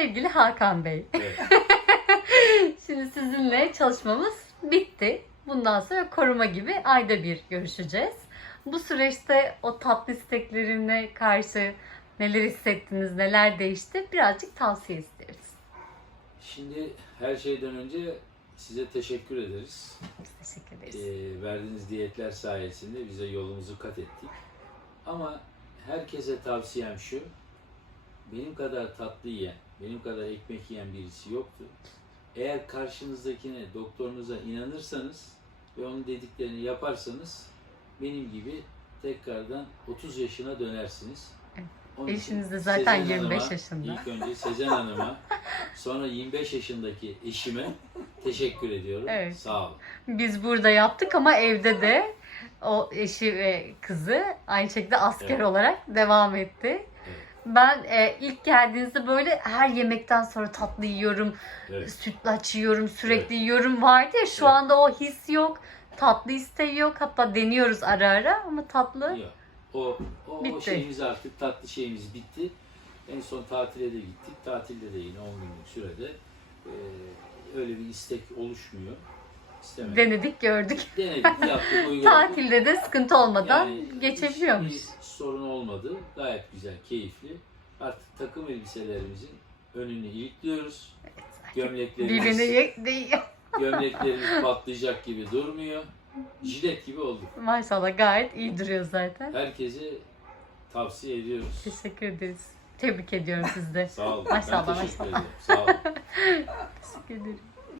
Sevgili Hakan Bey. Evet. Şimdi sizinle çalışmamız bitti. Bundan sonra koruma gibi ayda bir görüşeceğiz. Bu süreçte o tatlı isteklerine karşı neler hissettiniz, neler değişti birazcık tavsiye isteriz. Şimdi her şeyden önce size teşekkür ederiz. Biz teşekkür ederiz. Ee, verdiğiniz diyetler sayesinde bize yolumuzu kat ettik. Ama herkese tavsiyem şu. Benim kadar tatlı yiyen, benim kadar ekmek yiyen birisi yoktu. Eğer karşınızdakine, doktorunuza inanırsanız ve onun dediklerini yaparsanız benim gibi tekrardan 30 yaşına dönersiniz. Onun Eşiniz de zaten Sezen 25 Hanım'a, yaşında. İlk önce Sezen Hanım'a, sonra 25 yaşındaki eşime teşekkür ediyorum. Evet. Sağ olun. Biz burada yaptık ama evde de o eşi ve kızı aynı şekilde asker Evet. olarak devam etti. Ben e, ilk geldiğinizde böyle her yemekten sonra tatlı yiyorum, Evet. sütlaç yiyorum, sürekli yiyorum vardı ya. Şu Evet. anda o his yok, tatlı isteği yok. Hatta deniyoruz ara ara ama tatlı Yok. O, o Bitti. şeyimiz artık tatlı şeyimiz bitti. En son tatile de gittik. Tatilde de yine 10 günlük sürede e, öyle bir istek oluşmuyor. İstemedik. denedik gördük. Denedik, yaptık, uyguladık. Tatilde de sıkıntı olmadan Yani geçebiliyormuş. hiçbir sorun olmadı. Gayet güzel, keyifli. Artık takım elbiselerimizin önünü ilikliyoruz. Gömleklerimiz, ye- değiyor. gömleklerimiz patlayacak gibi durmuyor. Jilet gibi olduk. Maşallah gayet iyi duruyor zaten. Herkese tavsiye ediyoruz. Teşekkür ederiz. Tebrik ediyorum sizi de. Sağ olun. Maşallah, ben teşekkür maşallah. ederim. Sağ olun. Teşekkür ederim.